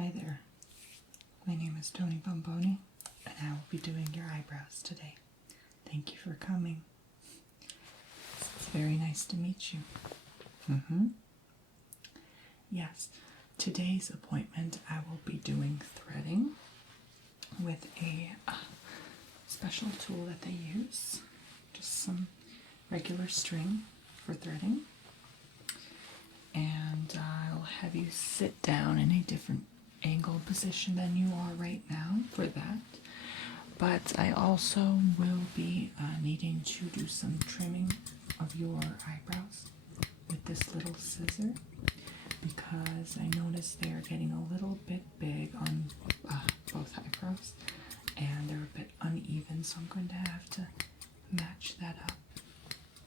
Hi there, my name is Tony Bomboni, and I will be doing your eyebrows today. Thank you for coming. It's very nice to meet you. Yes, today's appointment I will be doing threading with a special tool that they use. Just some regular string for threading. And I'll have you sit down in a different angle position than you are right now for that. But I also will be needing to do some trimming of your eyebrows with this little scissor, because I noticed they're getting a little bit big on both eyebrows and they're a bit uneven, so I'm going to have to match that up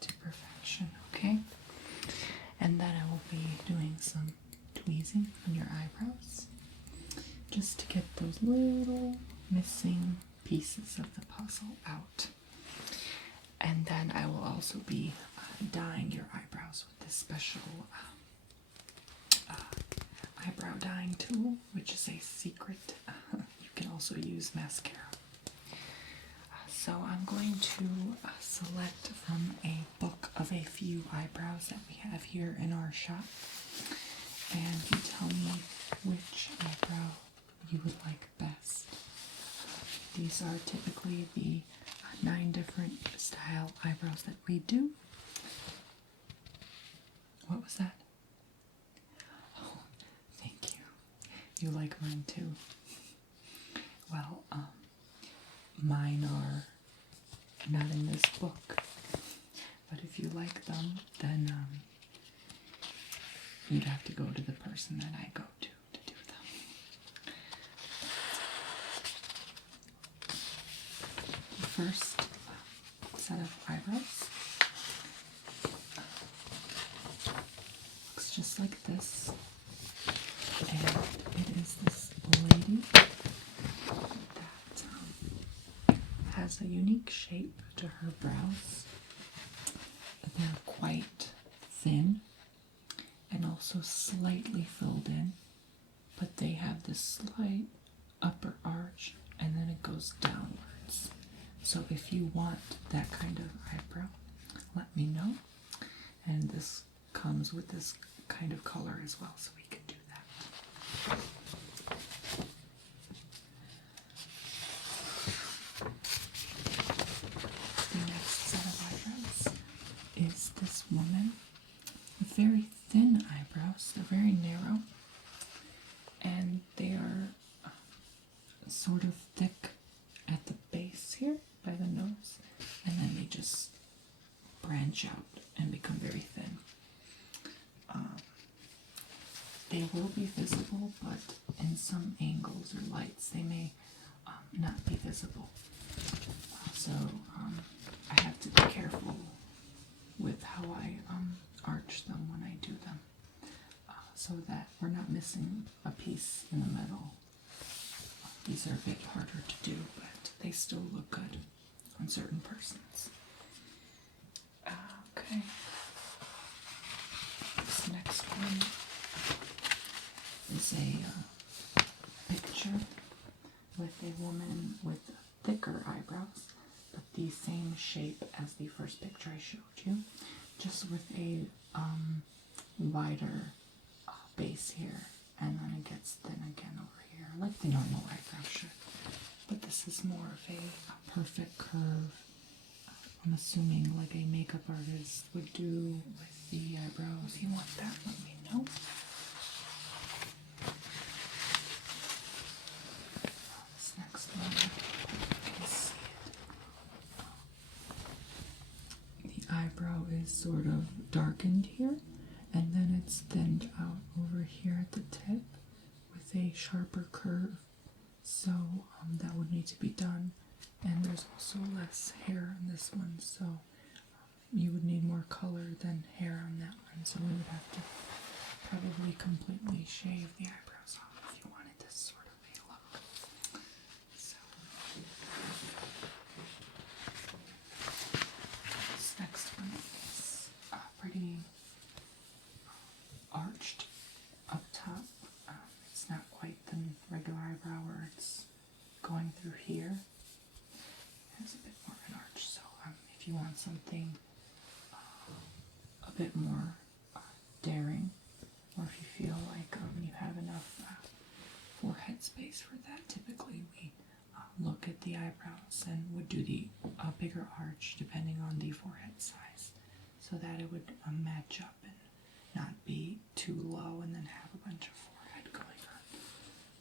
to perfection, okay? And then I will be doing some tweezing on your eyebrows just to get those little missing pieces of the puzzle out. And then I will also be dyeing your eyebrows with this special eyebrow dyeing tool, which is a secret. You can also use mascara. So I'm going to select from a book of a few eyebrows that we have here in our shop, and you tell me which eyebrow you would like best. These are typically the 9 different style eyebrows that we do. What was that? Oh, thank you. You like mine too. Well, mine are not in this book, but if you like them, then you'd have to go to the person that I go to do them. The first set of eyebrows looks just like this, and it is this lady that has a unique shape to her brows. They're quite thin and also slightly filled in, but they have this slight upper arch and then it goes downwards. So if you want that kind of eyebrow, let me know. And this comes with this kind of color as well, so we can do that. Is this woman with very thin eyebrows. They're very narrow and they are sort of thick at the base here by the nose, and then they just branch out and become very thin. They will be visible, but in some angles or lights they may not be visible. So I have to be careful with how I arch them when I do them, so that we're not missing a piece in the middle. These are a bit harder to do, but they still look good on certain persons. Okay. This next one is a picture with a woman with thicker eyebrows, but the same shape as the first picture I showed you, just with a wider base here, and then it gets thin again over here, like the normal eyebrow should. But this is more of a perfect curve. I'm assuming like a makeup artist would do with the eyebrows. If you want that, let me know. This next one, you can see it. The eyebrow is sort of darkened here, and then it's thinned out over here at the tip with a sharper curve. So that would need to be done. And there's also less hair on this one, so you would need more color than hair on that one. So we would have to probably completely shave the eyebrows off if you wanted this sort of a look. So this next one is pretty arched up top. It's not quite the want something a bit more daring, or if you feel like you have enough forehead space for that, typically we look at the eyebrows and would do the bigger arch depending on the forehead size, so that it would match up and not be too low and then have a bunch of forehead going on.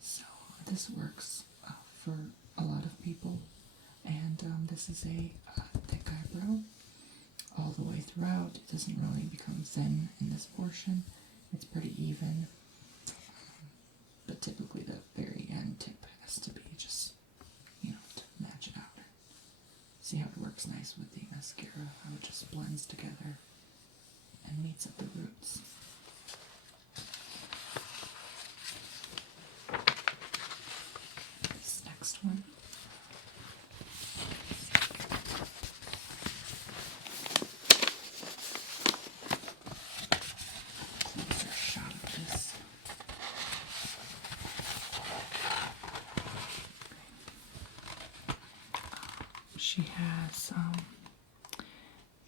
So this works for a lot of people, and this is a thick eyebrow all the way throughout. It doesn't really become thin in this portion. It's pretty even, but typically the very end tip has to be just, you know, to match it out. See how it works nice with the mascara, how it just blends together and meets at the roots. This next one. Closer shot of this. She has,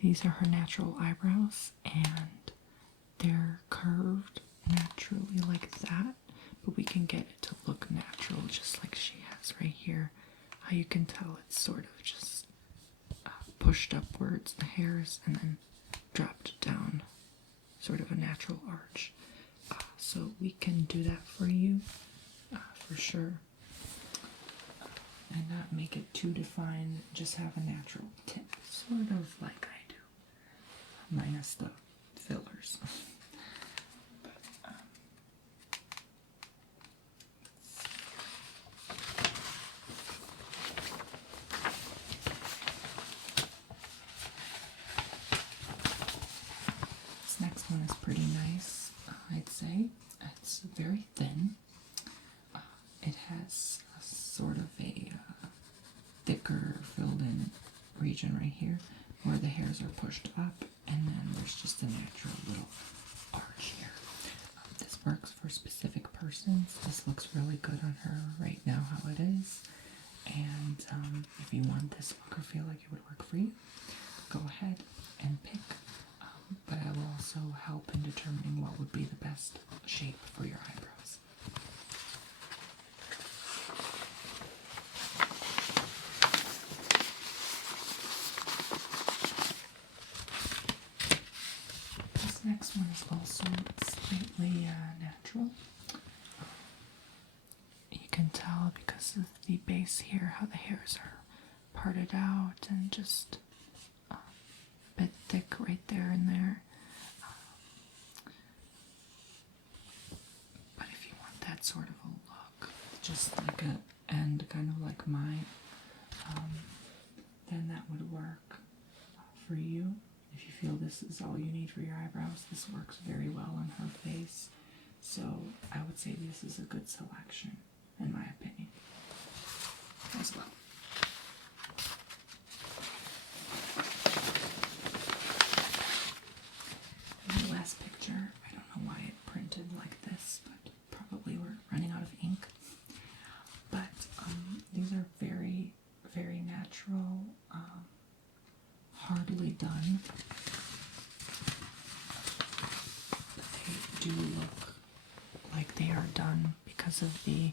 these are her natural eyebrows, and they're curved naturally like that, but we can get it to look natural just like she has right here. How you can tell it's sort of just pushed upwards, the hairs, and then dropped down, sort of a natural arch. So we can do that for you, for sure. And not make it too defined, just have a natural tip, sort of like I do, minus the fillers. But, this next one is pretty nice, I'd say. It's very thin. It has a sort of a thicker filled in region right here where the hairs are pushed up, and then there's just a natural little arch here. This works for specific persons. This looks really good on her right now how it is, and if you want this look or feel like it would work for you, go ahead and pick, but I will also help in determining what would be the best shape for your eyebrows. Next one is also slightly natural. You can tell because of the base here how the hairs are parted out and just a bit thick right there and there. But if you want that sort of a look, just like a end kind of like mine, then that would work for you. If you feel this is all you need for your eyebrows, this works very well on her face. So I would say this is a good selection, in my opinion, as well. And the last picture, I don't know why it printed like this, but probably we're running out of ink. But these are very, very natural, hardly done. But they do look like they are done because of the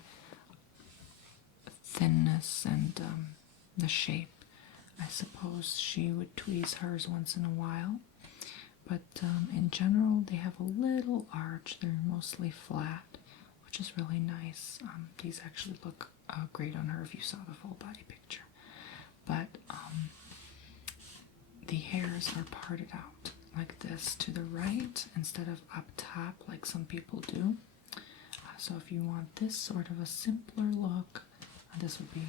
thinness and the shape. I suppose she would tweeze hers once in a while, but in general they have a little arch. They're mostly flat, which is really nice. These actually look great on her if you saw the full body picture. But the hairs are parted out like this to the right instead of up top like some people do. So if you want this sort of a simpler look, this would be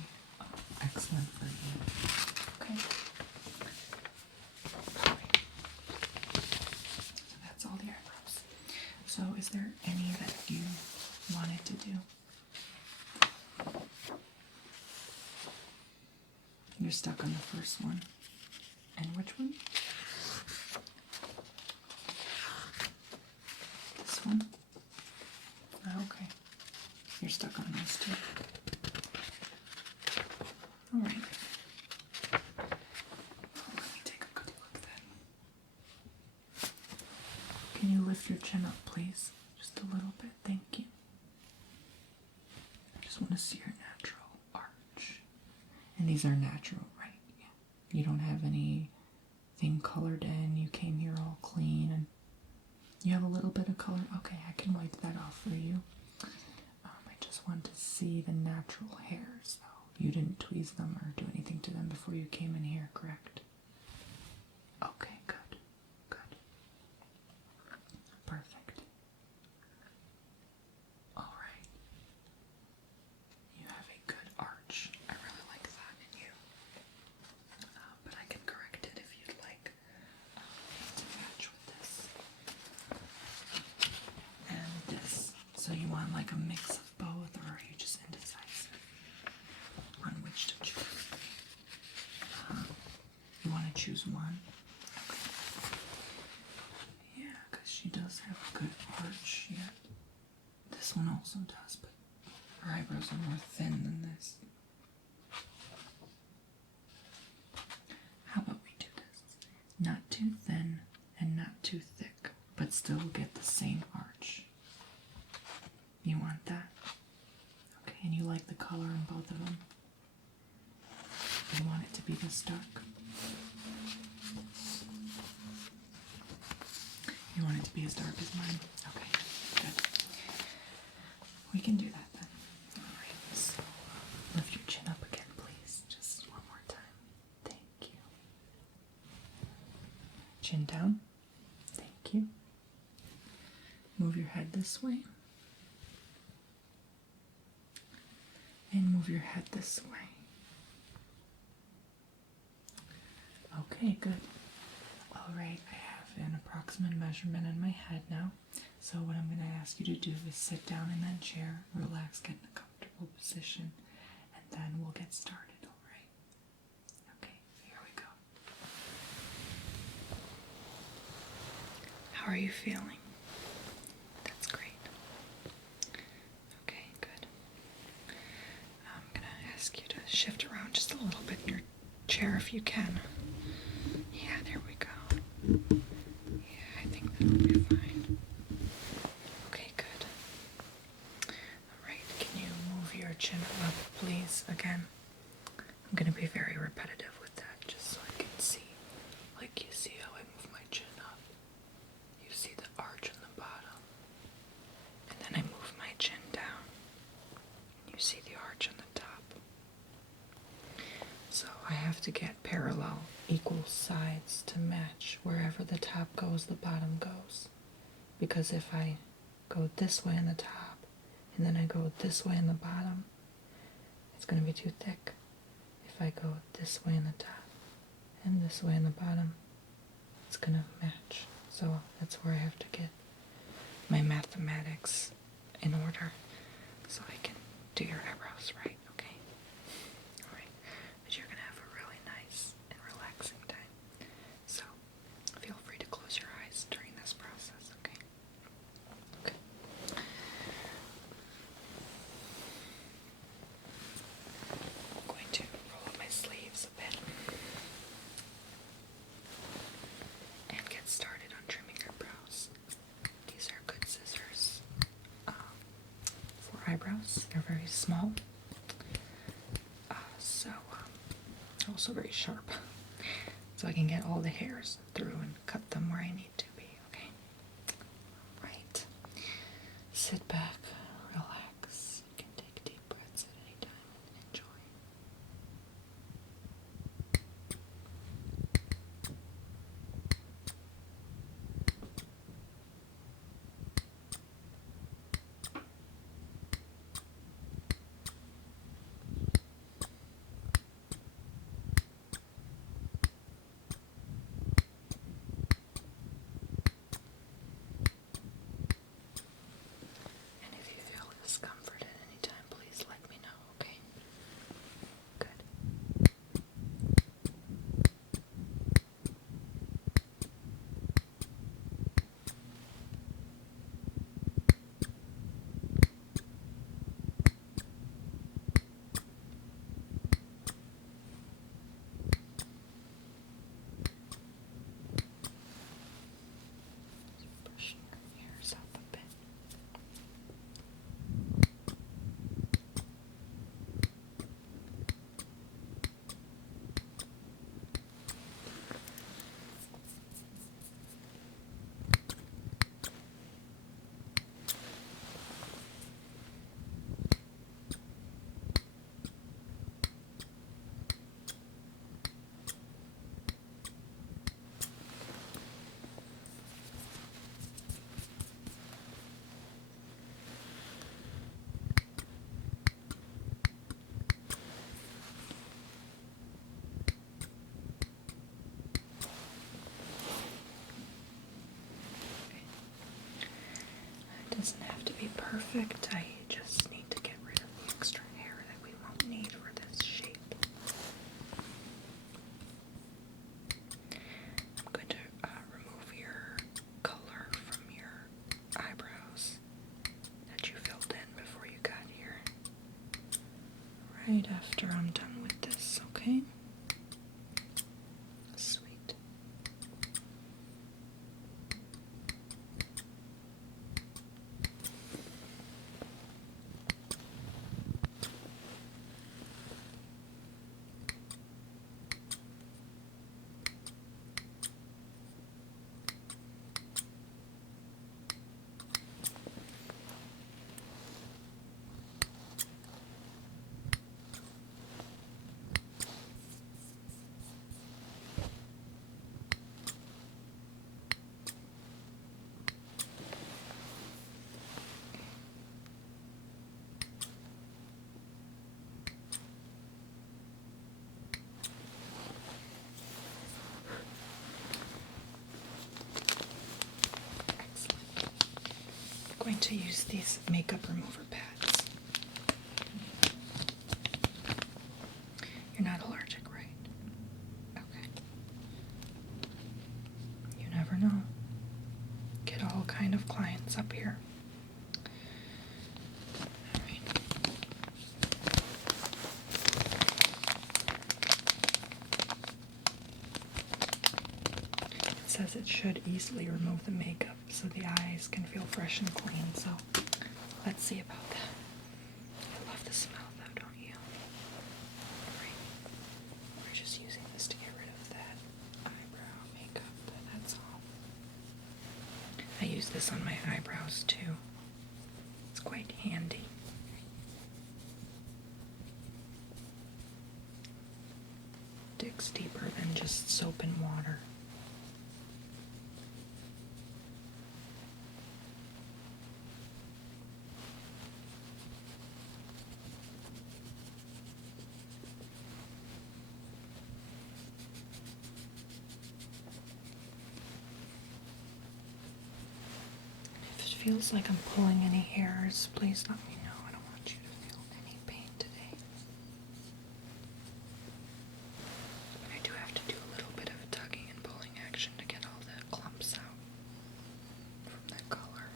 excellent for you. Okay. So that's all the eyebrows. So is there any that you wanted to do? You're stuck on the first one. And which one? This one? Oh, okay. You're stuck on those two. Alright. Let me take a good chin up, please. Just a little bit. Thank you. I just want to see your natural arch. And these are natural, right? Yeah. You don't have anything colored in. You came here all clean, and you have a little bit of color. Okay, I can wipe that off for you. I just want to see the natural hairs, though. You didn't tweeze them or do anything to them before you came in here, correct? Okay, good. Good. Perfect. Alright. You have a good arch. I really like that in you. But I can correct it if you'd like to match with this. And this. So you want like a mix of both, or are you just indecisive on which to choose? You want to choose one? Okay. Yeah, because she does have a good arch, yeah. This one also does, but her eyebrows are more thin than this. How about we do this? Not too thin and not too thick, but still get the same arch. You want that? Okay, and you like the color in both of them? You want it to be this dark? You want it to be as dark as mine? Okay, good. We can do that then. Alright, so lift your chin up again, please. Just one more time. Thank you. Chin down. Thank you. Move your head this way. And move your head this way. Okay, good. Alright, I have an approximate measurement in my head now. So what I'm going to ask you to do is sit down in that chair, relax, get in a comfortable position, and then we'll get started, alright? Okay, here we go. How are you feeling? That's great. Okay, good. I'm going to ask you to shift around just a little bit in your chair if you can. Yeah, there we go. Yeah, I think that'll be fine. Okay, good. Alright, can you move your chin up, please, again? I'm going to be very repetitive with that, just so I can see. Like, you see how I move my chin up? You see the arch on the bottom. And then I move my chin down. You see the arch on the top. So I have to get parallel, equal sides to match. Wherever the top goes, the bottom goes. Because if I go this way on the top, and then I go this way on the bottom, it's going to be too thick. If I go this way on the top, and this way on the bottom, it's going to match. So that's where I have to get my mathematics in order, so I can do your eyebrows right. You're going to have a really nice and relaxing time. So, feel free to close your eyes during this process, okay? Okay. I'm going to roll up my sleeves a bit and get started on trimming your brows. These are good scissors for eyebrows. They're very small. Also very sharp, so I can get all the hairs through and cut them where I need to be, okay? Right. Sit back, relax. You can take deep breaths at any time and enjoy. perfect. I just need to get rid of the extra hair that we won't need for this shape. I'm going to remove your color from your eyebrows that you filled in before you got here. Right after I'm done with this, okay? Sweet. Going to use these makeup remover pads. You're not allergic, right? Okay. You never know. Get all kind of clients up here. All right. It says it should easily remove the makeup so the eyes can feel fresh and clean, so let's see about that. I love the smell though, don't you? Alright. We're just using this to get rid of that eyebrow makeup, that's all. I use this on my eyebrows too. It's quite handy. Digs deeper than just soap and water. Feels like I'm pulling any hairs, please let me know. I don't want you to feel any pain today. But I do have to do a little bit of tugging and pulling action to get all the clumps out from that color.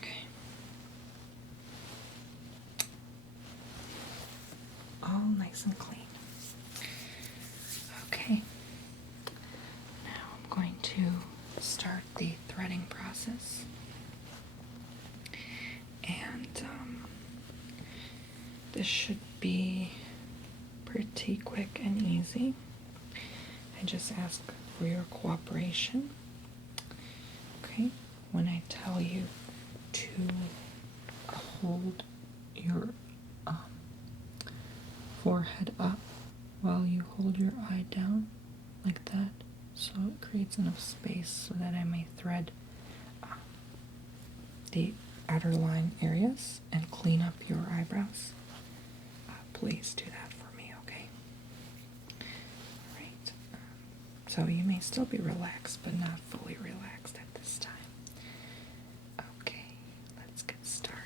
Okay. All nice and clean. Okay. Going to start the threading process, and this should be pretty quick and easy. I just ask for your cooperation. Okay, when I tell you to hold your forehead up while you hold your eye down like that, so it creates enough space so that I may thread the outer line areas and clean up your eyebrows. Please do that for me, okay? Alright. So you may still be relaxed, but not fully relaxed at this time. Okay, let's get started.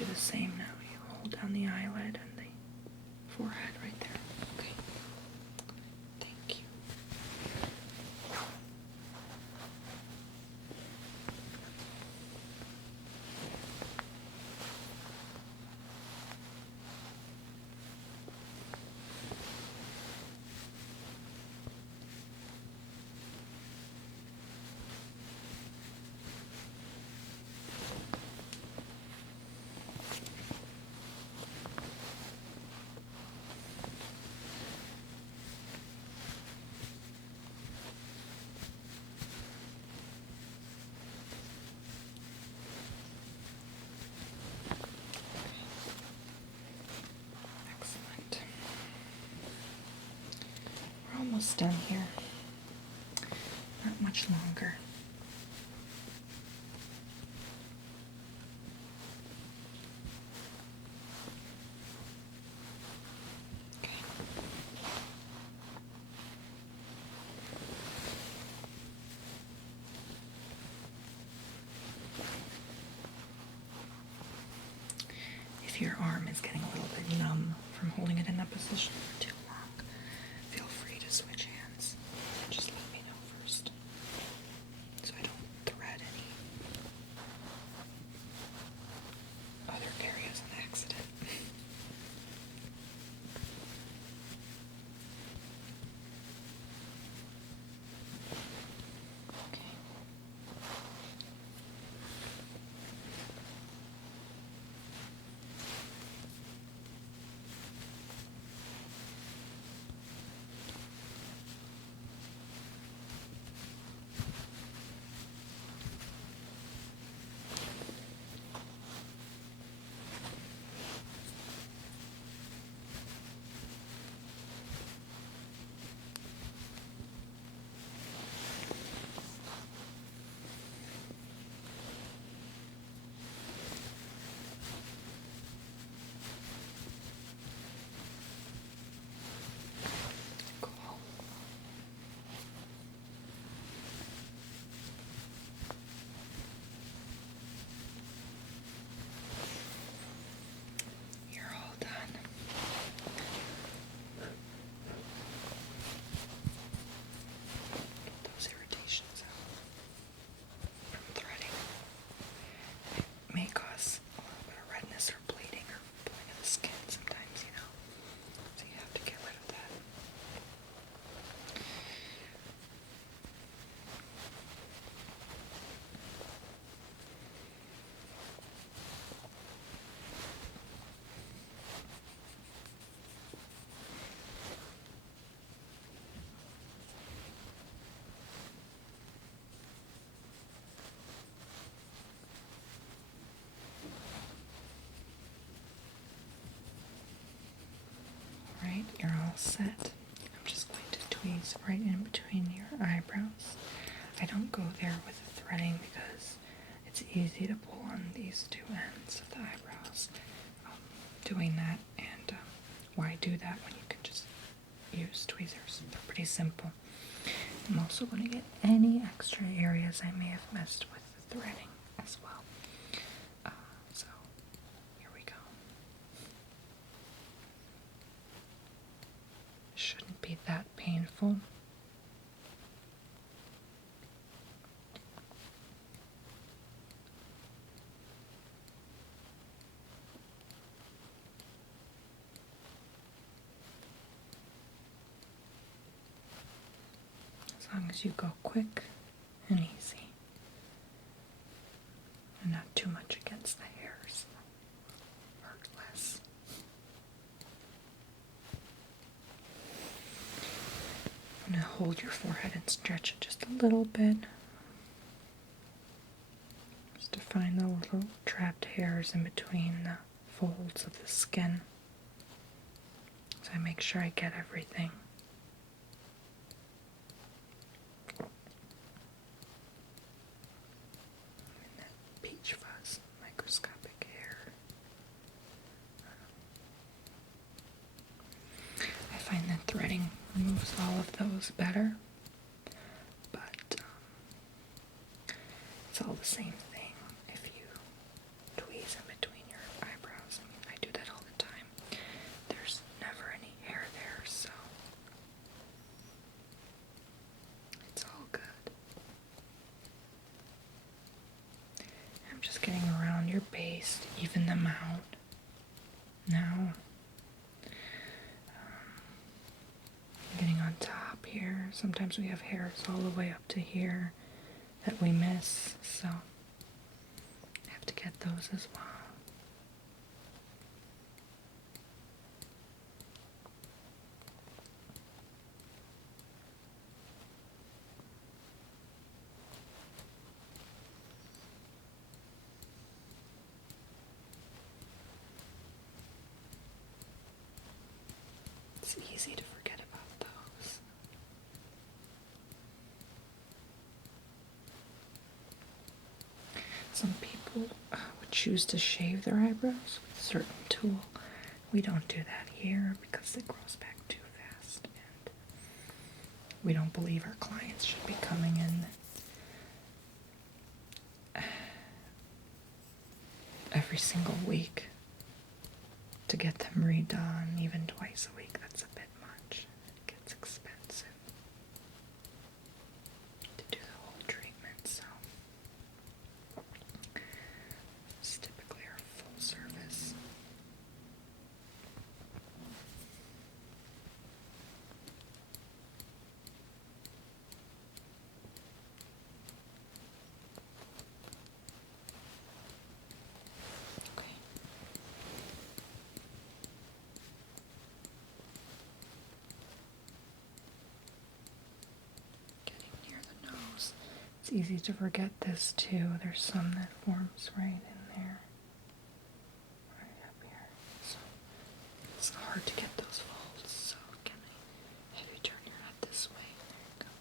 do the same now. You hold down the eyelid and the forehead right there. Okay. Thank you. Almost done here. Not much longer. Okay. If your arm is getting a little bit numb from holding it in that position for too long, feel free to switch hands. Just let me know first, so I don't thread any other areas on accident. Okay. Alright, you're all set. I'm just going to tweeze right in between your eyebrows. I don't go there with the threading because it's easy to pull on these two ends of the eyebrows. Doing that, and why do that when you can just use tweezers? They're pretty simple. I'm also going to get any extra areas I may have messed with the threading as well. So, here we go. Shouldn't be that painful. As long as you go quick and easy, and not too much against the hairs. Hurt less. I'm going to hold your forehead and stretch it just a little bit, just to find the little trapped hairs in between the folds of the skin, so I make sure I get everything. Peach fuzz, microscopic hair. I find that threading removes all of those better, but it's all the same thing if you tweeze in between your eyebrows. even them out. Now, getting on top here. Sometimes we have hairs all the way up to here that we miss, so I have to get those as well. It's easy to forget about those. Some people would choose to shave their eyebrows with a certain tool. We don't do that here because it grows back too fast, and we don't believe our clients should be coming in every single week to get them redone, even twice a week. That's a bit much. It gets expensive to do the whole treatment, so it's typically our full service. It's easy to forget this too. There's some that forms right in there. Right up here. So it's hard to get those folds. So can I have you turn your head this way? There you go.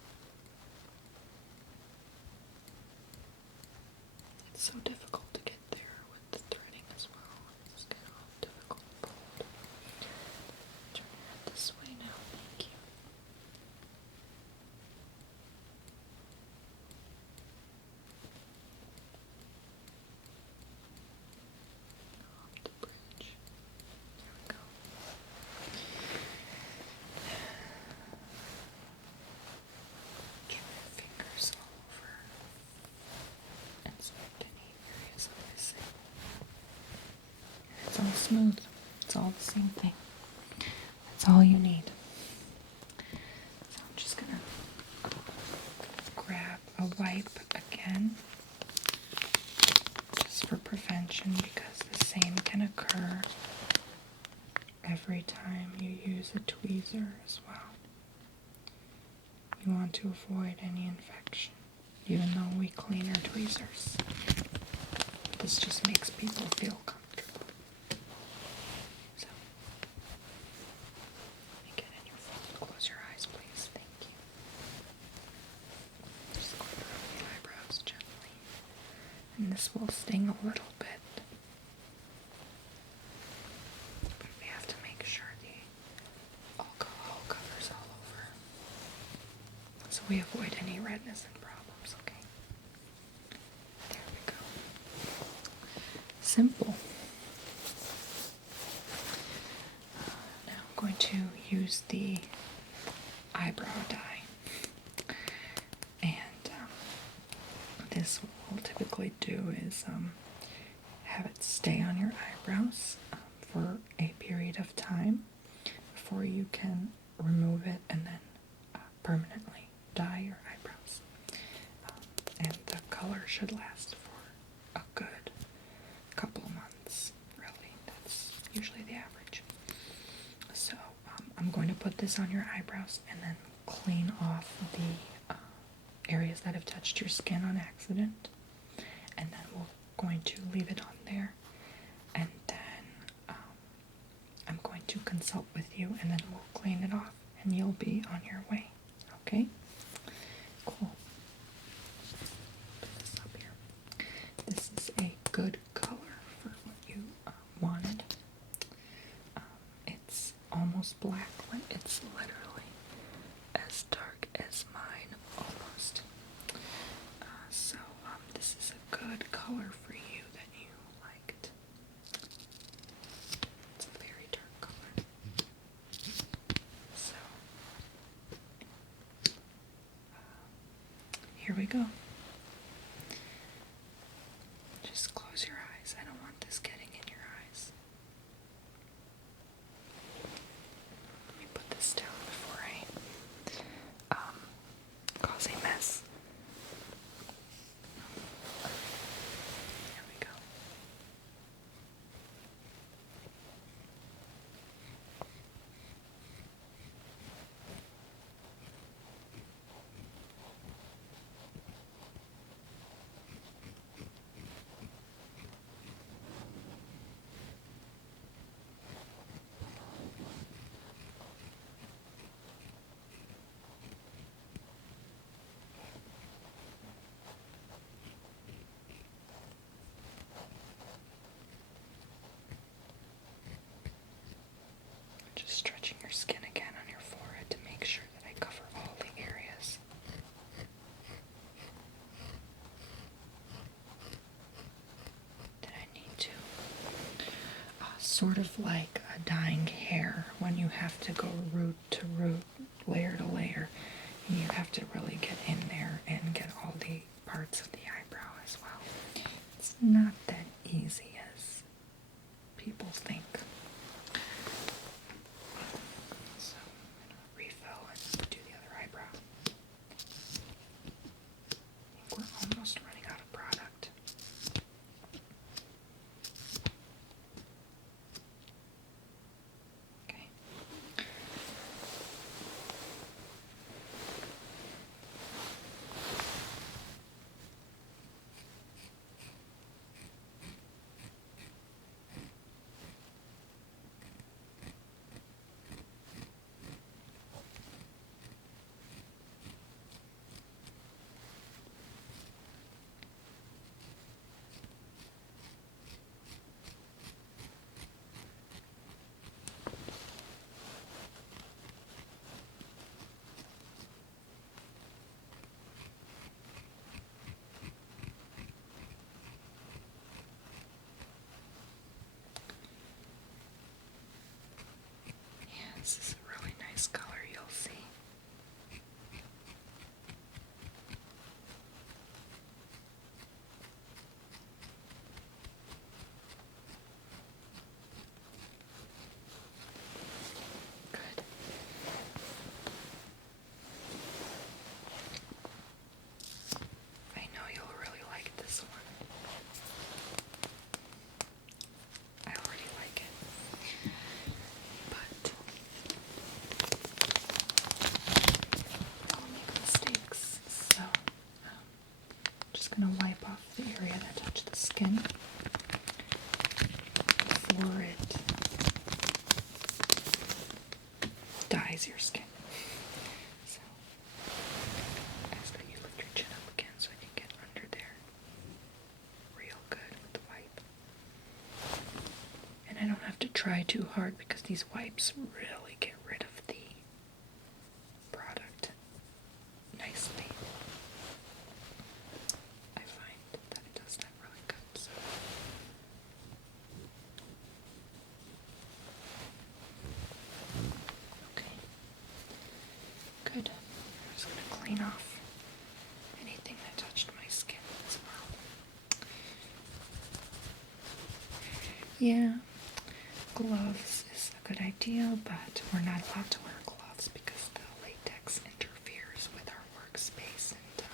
It's so difficult to get there with the threading as well. It's kind of difficult. Turn your head this way now. Thank you. It's all smooth. It's all the same thing. That's all you need. So I'm just gonna grab a wipe again, just for prevention, because the same can occur every time you use a tweezer as well. You want to avoid any infection, even though we clean our tweezers. This just makes people feel comfortable. So, let me get in your fold. Close your eyes, please. Thank you. Just go around the eyebrows gently. And this will sting a little bit. But we have to make sure the alcohol covers all over, so we avoid any redness and problems, okay? There we go. Simple. Now I'm going to use the Eyebrow Dye. And this, what we'll typically do is have it stay on your eyebrows for a period of time before you can remove it and then permanently dye your eyebrows. And the color should last for a good couple of months, really. That's usually the average. So I'm going to put this on your eyebrows and then clean off the areas that have touched your skin on accident. And then we're going to leave it on there. And then I'm going to consult with you, and then we'll clean it off and you'll be on your way. Okay? Cool. Put this up here. This is a good color for what you wanted. It's almost black. It's literally as dark as mine, almost. So this is a good color for you that you liked. It's a very dark color. So here we go. Just close your eyes. I don't want this getting in your sort of like a dyeing hair when you have to go root to root, layer to layer. And you have to really get in there and get all the parts of the eyebrow as well. It's not that easy as people think. So I'm going to refill and do the other eyebrow. I think we're almost running out of product. Okay. This is a really nice color, you'll see. Good. I know you'll really like this one. I already like it. But don't make mistakes. So I'm just going to wipe off the area that touched the skin before it dyes your skin. So I ask that you lift your chin up again so I can get under there real good with the wipe. And I don't have to try too hard because these wipes really get rid of the product nicely. I find that it does that really good. So. Okay. Good. I'm just going to clean off anything that touched my skin as well. Yeah, gloves is a good idea, but we're not allowed to wear gloves because the latex interferes with our workspace, and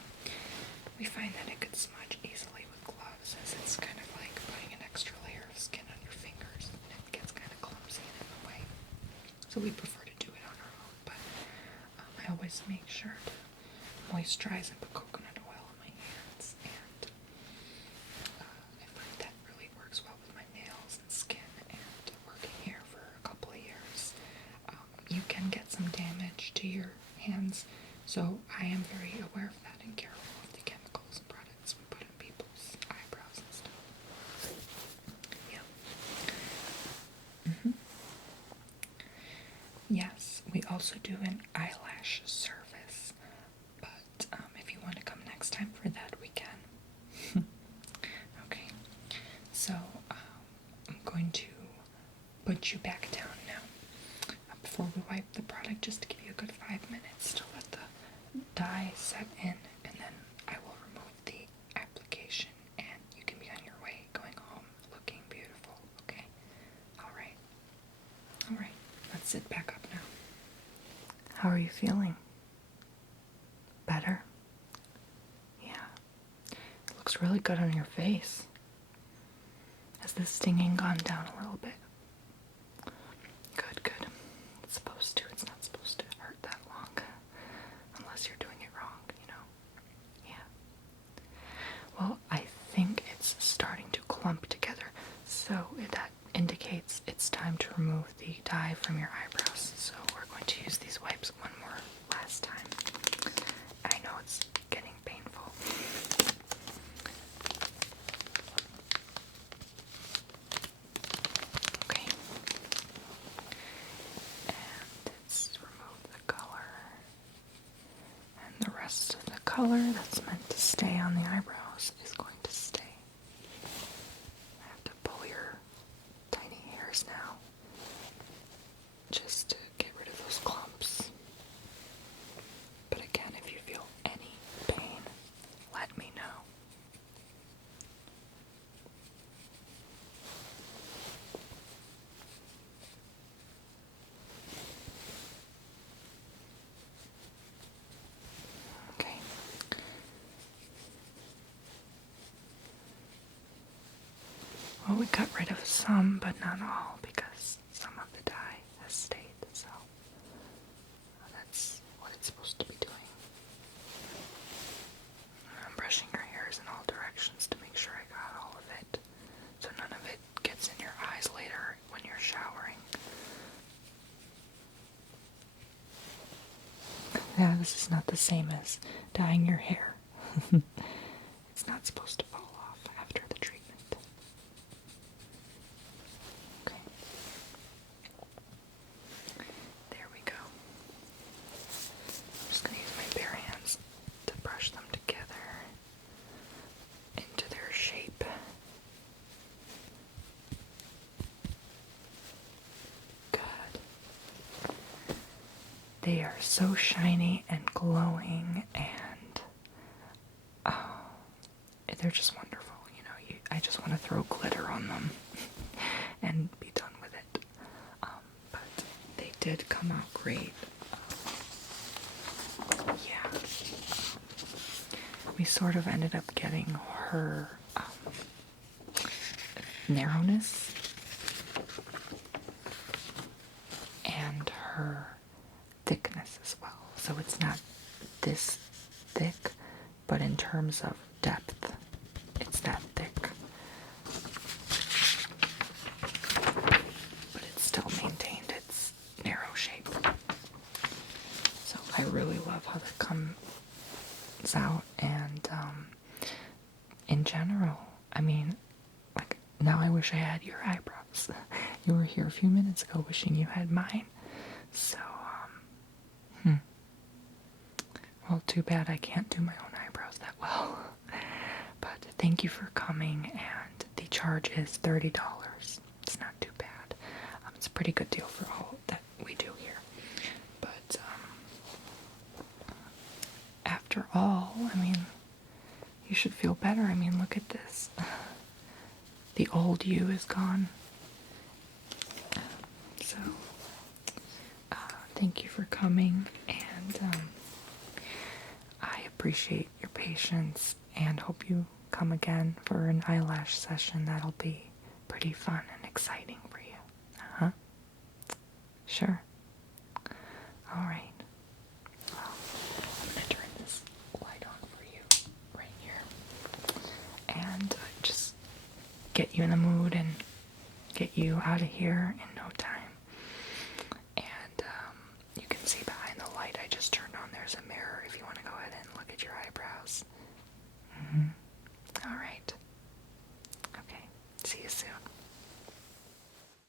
we find that it could smudge easily with gloves, as it's kind of like putting an extra layer of skin on your fingers, and it gets kind of clumsy and in the way. So we prefer to do it on our own, but I always make sure to moisturize and put coconut oil on my hands, and I find that really works well with my nails and skin, and working here for a couple of years, you can get some damage to your hands, so I am very aware of that and careful of the chemicals and products we put in people's eyebrows and stuff. Yeah. Yes, we also do an eyelash service, but if you want to come next time for that, we can. Okay, so I'm going to put you back down now. Before we wipe the product, just to give you a good 5 minutes to let the dye set in, and then I will remove the application, and you can be on your way going home looking beautiful, okay? Alright. Alright, let's sit back up now. How are you feeling? Better? Yeah. It looks really good on your face. Has the stinging gone down a little bit? Good, good. It's supposed to. It's not supposed to hurt that long. Unless you're doing it wrong, you know? Yeah. Well, I think it's starting to clump together, so that indicates it's time to remove the dye from your eyebrows. So we're going to use these wipes one more last time. I know it's getting painful. Okay. And let's remove the color. And the rest of the color that's meant to stay on the eyebrows is going to stay. I have to pull your tiny hairs now. Well, we got rid of some, but not all, because some of the dye has stayed, so that's what it's supposed to be doing. I'm brushing your hairs in all directions to make sure I got all of it, so none of it gets in your eyes later when you're showering. Yeah, this is not the same as dyeing your hair. It's not supposed to fall off after the treatment. Okay. There we go. I'm just going to use my bare hands to brush them together into their shape. Good. They are so shiny and glowing, and they're just wonderful. You know, I just want to throw glitter on them and be done with it. But they did come out great. Yeah. We sort of ended up getting her narrowness and her thickness as well. So it's not this thick, but in terms of depth, it's that thick. But it still maintained its narrow shape. So I really love how that comes out, and in general, I mean, like, now I wish I had your eyebrows. You were here a few minutes ago wishing you had mine. So, well, too bad I can't do my own eyebrows that well. But thank you for coming, and the charge is $30. It's not too bad. It's a pretty good deal for all that we do here. But after all, I mean, you should feel better. I mean, look at this. The old you is gone. So, thank you for coming, and I appreciate your patience, and hope you come again for an eyelash session. That'll be pretty fun and exciting for you. Uh-huh. Sure. Alright. Well, I'm going to turn this light on for you right here. And just get you in the mood and get you out of here and